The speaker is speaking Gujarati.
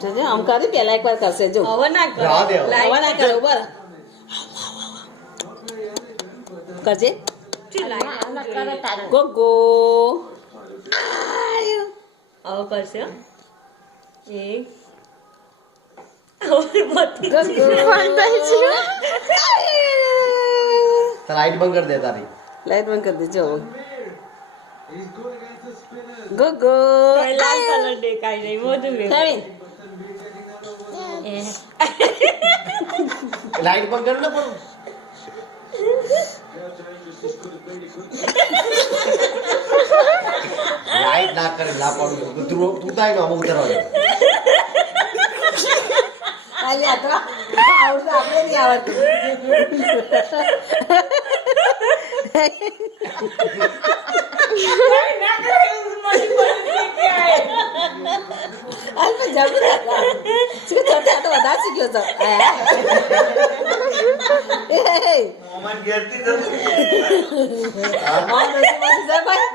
જોજે આમ કરી પેલા એકવાર કરશે જો હવે ના કરો રાહ દેવો. હવે ના કરો બર કરજે ગોગો હવે કરશે હો. એક હવે બધી લાઈટ બંધ કરી દે તારી. લાઈટ બંધ કરી દેજો ગોગો લાલ કલર દેખાય નહીં મોઢું રે નવીન લાઈટ બંધ કર ને પણ. લાઈટ ના કરે ના પાડું તું તાય નો અમુક ઉતરવા દે. આલી આ તો આવડતું આપણે નહીં આવડતું હાલ પણ જબરું હતા શું ચોટે આ તો વધારે શીખ્યો છો એ મોમાન ઘેરથી જતું. ભાઈ